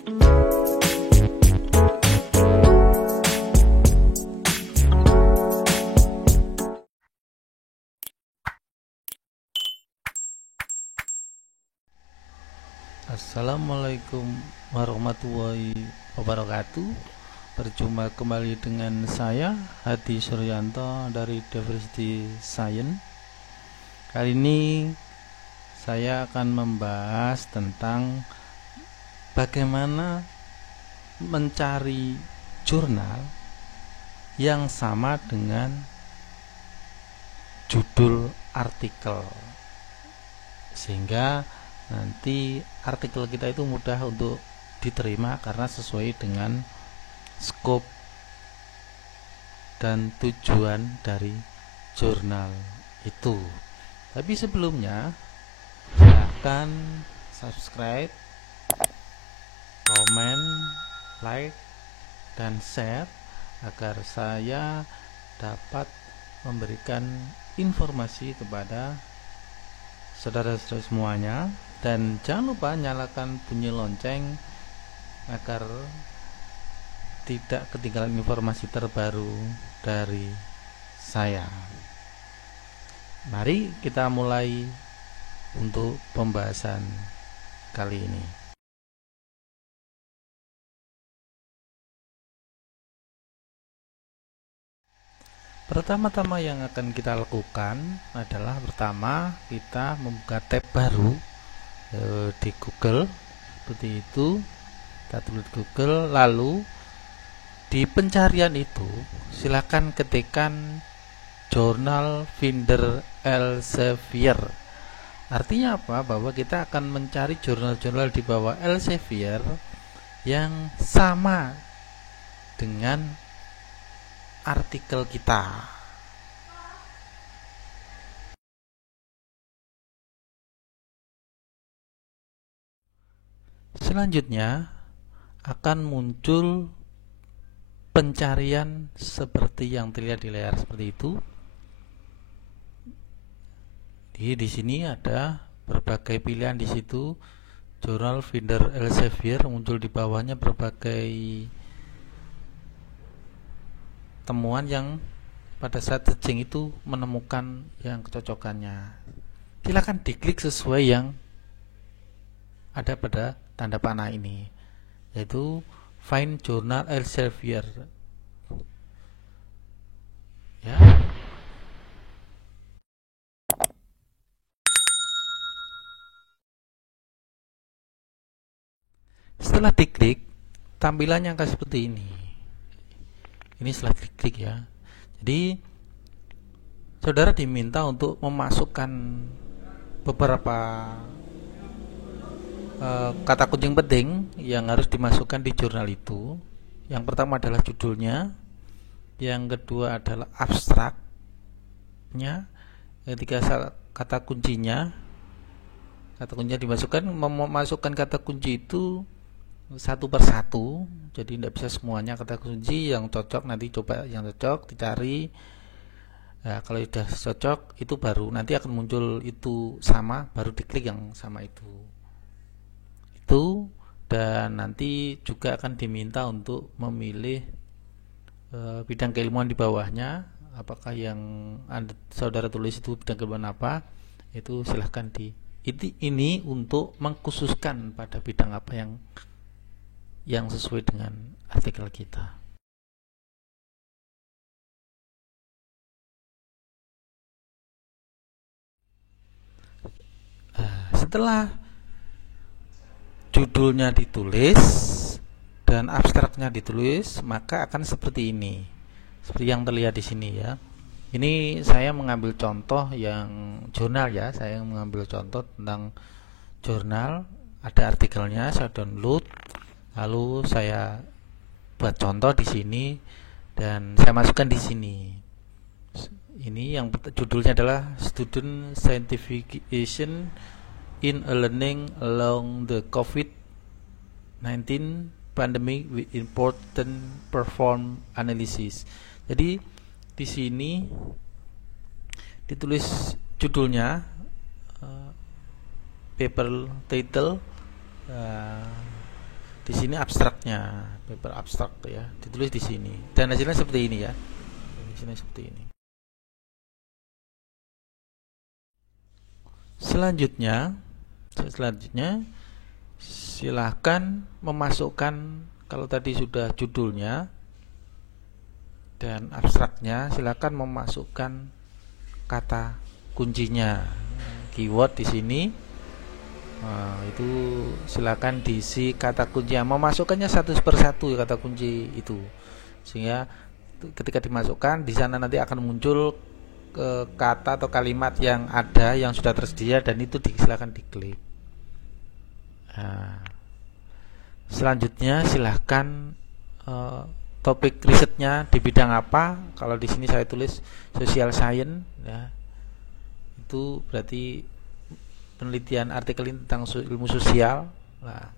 Assalamualaikum warahmatullahi wabarakatuh. Berjumpa kembali dengan saya Hadi Suryanto dari Diversity Science. Kali ini saya akan membahas tentang bagaimana mencari jurnal yang sama dengan judul artikel, sehingga nanti artikel kita itu mudah untuk diterima karena sesuai dengan skop dan tujuan dari jurnal itu. Tapi sebelumnya silahkan subscribe, komen, like, dan share agar saya dapat memberikan informasi kepada saudara-saudara semuanya. Dan jangan lupa nyalakan bunyi lonceng agar tidak ketinggalan informasi terbaru dari saya. Mari kita mulai untuk pembahasan kali ini. Pertama-tama yang akan kita lakukan adalah pertama kita membuka tab baru di Google, seperti itu. Kita tulis Google, lalu di pencarian itu silakan ketikkan Journal Finder Elsevier. Artinya apa? Bahwa kita akan mencari jurnal-jurnal di bawah Elsevier yang sama dengan artikel kita. Selanjutnya akan muncul pencarian seperti yang terlihat di layar seperti itu. Di sini ada berbagai pilihan di situ. Journal Finder Elsevier, muncul di bawahnya berbagai temuan yang pada saat searching itu menemukan yang kecocokannya. Silakan diklik sesuai yang ada pada tanda panah ini, yaitu Find Journal Elsevier. Ya. Setelah diklik, tampilannya akan seperti ini. Ini setelah diklik ya. Jadi saudara diminta untuk memasukkan beberapa kata kunci penting yang harus dimasukkan di jurnal itu. Yang pertama adalah judulnya, yang kedua adalah abstraknya, ketiga kata kuncinya. Kata kuncinya dimasukkan, memasukkan kata kunci itu satu persatu, jadi tidak bisa semuanya kata kunci yang cocok. Nanti coba yang cocok dicari. Nah, kalau sudah cocok itu baru nanti akan muncul itu sama, baru diklik yang sama itu. Dan nanti juga akan diminta untuk memilih bidang keilmuan di bawahnya. Apakah yang saudara tulis itu bidang keilmuan apa, itu silahkan ini untuk mengkhususkan pada bidang apa yang sesuai dengan artikel kita. Setelah judulnya ditulis dan abstraknya ditulis, maka akan seperti ini, seperti yang terlihat di sini ya. Ini saya mengambil contoh yang jurnal ya, saya mengambil contoh tentang jurnal, ada artikelnya, saya download, lalu saya buat contoh di sini dan saya masukkan di sini. Ini yang judulnya adalah Student Scientification in a Learning Along the COVID-19 Pandemic with Important Perform Analysis. Jadi di sini ditulis judulnya, paper title, Di sini abstraknya, paper abstrak ya, ditulis di sini. Dan hasilnya seperti ini ya. Di sini seperti ini. Selanjutnya silahkan memasukkan, kalau tadi sudah judulnya dan abstraknya, silahkan memasukkan kata kuncinya, keyword di sini. Nah, itu silakan diisi kata kunci, memasukkannya satu persatu kata kunci itu, sehingga ketika dimasukkan di sana nanti akan muncul kata atau kalimat yang ada yang sudah tersedia, dan itu silakan diklik. Nah, selanjutnya silahkan topik risetnya di bidang apa. Kalau di sini saya tulis social science ya, itu berarti penelitian artikel tentang ilmu sosial. Nah,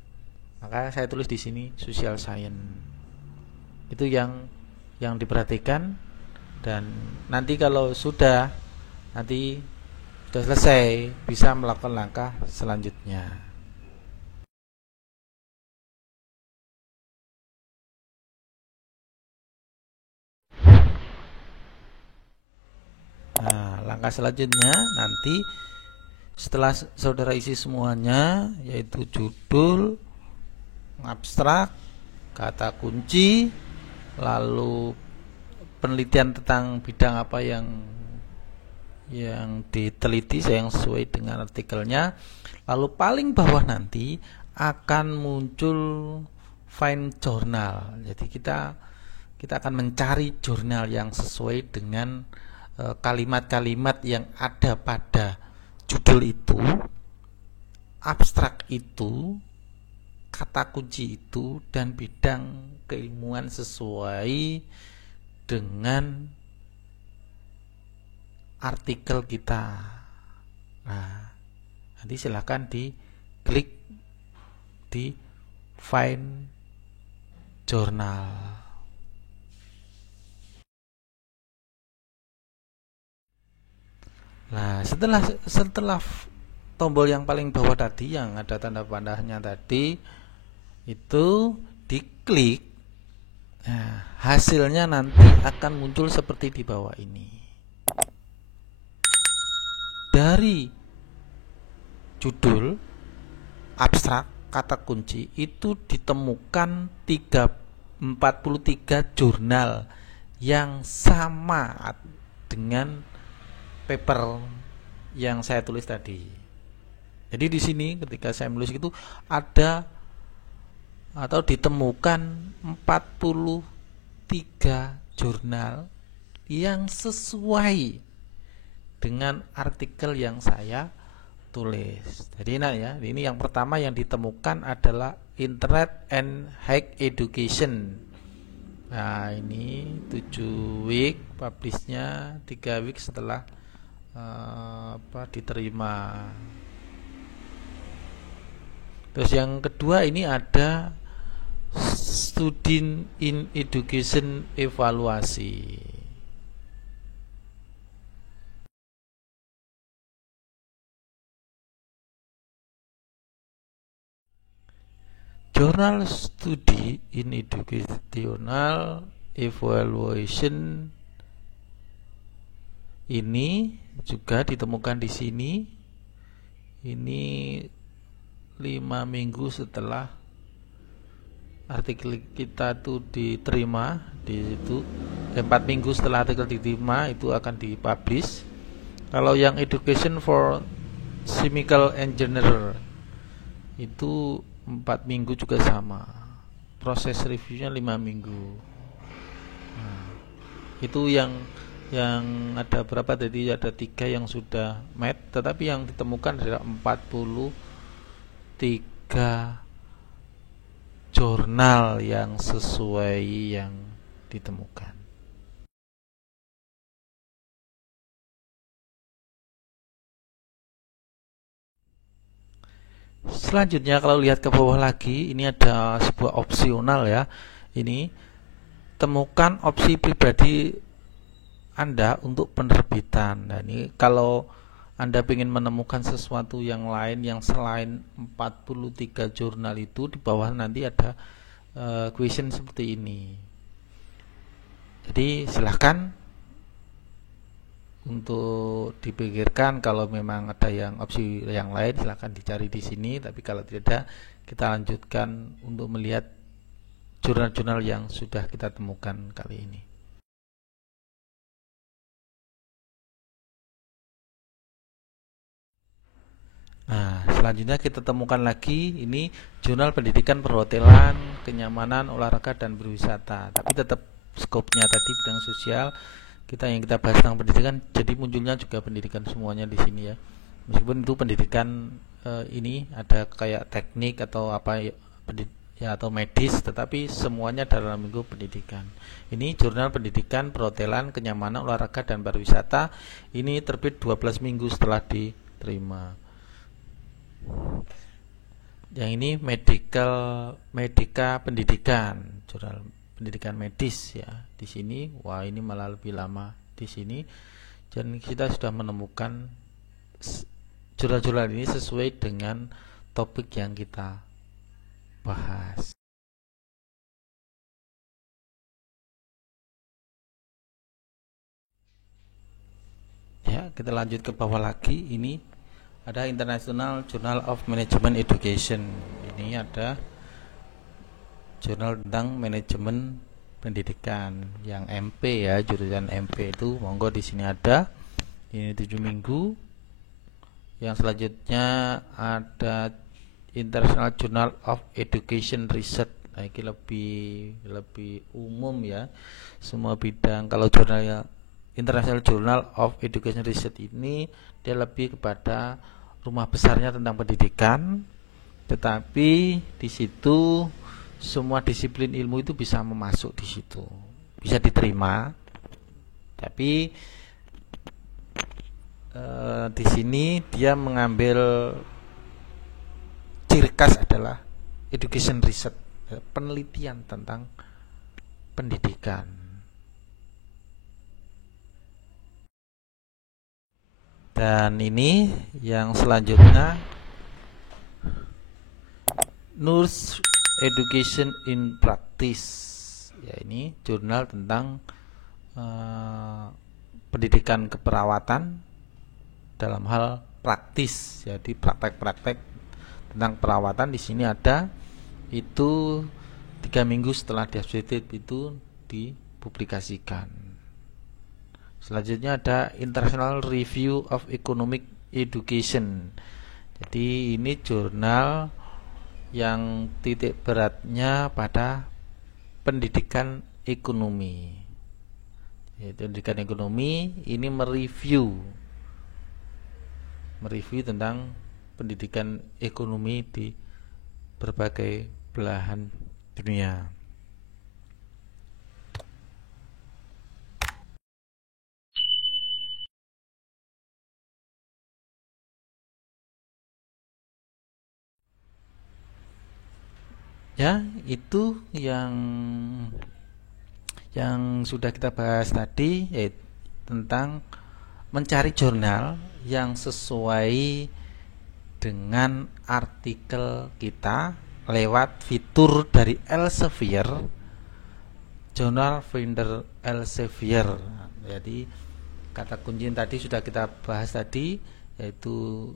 maka saya tulis di sini social science. Itu yang diperhatikan. Dan nanti kalau sudah selesai, bisa melakukan langkah selanjutnya. Nah, langkah selanjutnya nanti setelah saudara isi semuanya, yaitu judul, abstrak, kata kunci, lalu penelitian tentang bidang apa yang diteliti yang sesuai dengan artikelnya, lalu paling bawah nanti akan muncul find journal. Jadi kita akan mencari jurnal yang sesuai dengan kalimat-kalimat yang ada pada judul itu, abstrak itu, kata kunci itu, dan bidang keilmuan sesuai dengan artikel kita. Nah, nanti silahkan diklik di find journal. Nah, setelah tombol yang paling bawah tadi yang ada tanda panahnya tadi itu diklik, nah, hasilnya nanti akan muncul seperti di bawah ini. Dari judul, abstrak, kata kunci itu ditemukan 43 jurnal yang sama dengan paper yang saya tulis tadi. Jadi di sini ketika saya menulis itu ada atau ditemukan 43 jurnal yang sesuai dengan artikel yang saya tulis. Jadi ini yang pertama yang ditemukan adalah Internet and Higher Education. Nah, ini 7 week, publishnya 3 week setelah diterima. Terus yang kedua ini ada Student in Education Evaluasi. Journal Study in Educational Evaluation ini juga ditemukan di sini. Ini 5 minggu setelah artikel kita itu diterima di situ. 4 minggu setelah artikel diterima itu akan dipublish. Kalau yang Education for Chemical Engineer itu 4 minggu juga sama. Proses reviewnya 5 minggu. Nah, itu yang ada berapa tadi, ada 3 yang sudah met, tetapi yang ditemukan adalah 43 jurnal yang sesuai yang ditemukan. Selanjutnya kalau lihat ke bawah lagi, ini ada sebuah opsional ya. Ini temukan opsi pribadi Anda untuk penerbitan. Nah, ini kalau Anda ingin menemukan sesuatu yang lain yang selain 43 jurnal itu, di bawah nanti ada question seperti ini. Jadi silahkan untuk dipikirkan, kalau memang ada yang opsi yang lain silahkan dicari di sini, tapi kalau tidak kita lanjutkan untuk melihat jurnal-jurnal yang sudah kita temukan kali ini. Nah, selanjutnya kita temukan lagi ini jurnal pendidikan perhotelan, kenyamanan, olahraga dan berwisata. Tapi tetap skopnya tadi bidang sosial, yang kita bahas tentang pendidikan, jadi munculnya juga pendidikan semuanya di sini ya. Meskipun itu pendidikan ini ada kayak teknik atau apa ya, atau medis, tetapi semuanya dalam lingkup pendidikan. Ini jurnal pendidikan perhotelan, kenyamanan, olahraga dan pariwisata. Ini terbit 12 minggu setelah diterima. Yang ini Medika Pendidikan, jurnal pendidikan medis ya. Di sini, wah ini malah lebih lama di sini. Dan kita sudah menemukan jurnal-jurnal ini sesuai dengan topik yang kita bahas. Ya, kita lanjut ke bawah lagi. Ini ada International Journal of Management Education. Ini ada jurnal tentang manajemen pendidikan yang MP ya, jurusan MP itu monggo di sini ada. Ini 7 minggu. Yang selanjutnya ada International Journal of Education Research. Nah, ini lebih umum ya, semua bidang. Kalau jurnalnya International Journal of Education Research ini dia lebih kepada rumah besarnya tentang pendidikan, tetapi di situ semua disiplin ilmu itu bisa memasuk di situ, bisa diterima. Tapi di sini dia mengambil ciri khas adalah education research, penelitian tentang pendidikan. Dan ini yang selanjutnya, Nurse Education in Practice ya, ini jurnal tentang pendidikan keperawatan dalam hal praktis. Jadi praktek-praktek tentang perawatan di sini ada, itu 3 minggu setelah diupdate itu dipublikasikan. Selanjutnya ada International Review of Economic Education. Jadi ini jurnal yang titik beratnya pada pendidikan ekonomi. Yaitu pendidikan ekonomi ini mereview tentang pendidikan ekonomi di berbagai belahan dunia. Ya, itu yang sudah kita bahas tadi, yaitu tentang mencari jurnal yang sesuai dengan artikel kita lewat fitur dari Elsevier, Journal Finder Elsevier. Jadi kata kunci yang tadi sudah kita bahas tadi, yaitu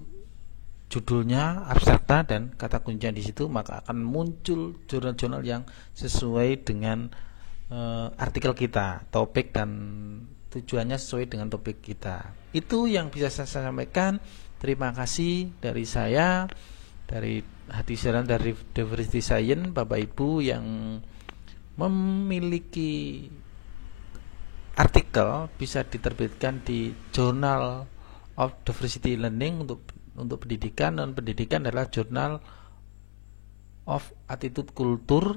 judulnya, abstrakta, dan kata kunci di situ, maka akan muncul jurnal-jurnal yang sesuai dengan artikel kita, topik, dan tujuannya sesuai dengan topik kita. Itu yang bisa saya sampaikan. Terima kasih dari saya, dari hati siaran dari Diversity Science, Bapak Ibu yang memiliki artikel bisa diterbitkan di Journal of Diversity Learning untuk pendidikan, dan pendidikan adalah Journal of Attitude Culture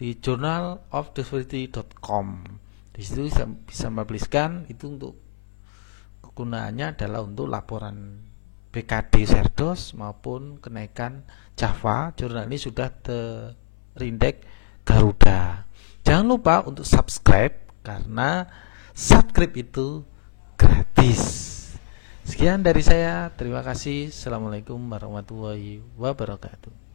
di journalofdiversity.com. Di situ bisa menuliskan itu. Untuk kegunaannya adalah untuk laporan BKD Serdos maupun kenaikan Java. Jurnal ini sudah terindeks Garuda. Jangan lupa untuk subscribe, karena subscribe itu gratis. Sekian dari saya, terima kasih. Assalamualaikum warahmatullahi wabarakatuh.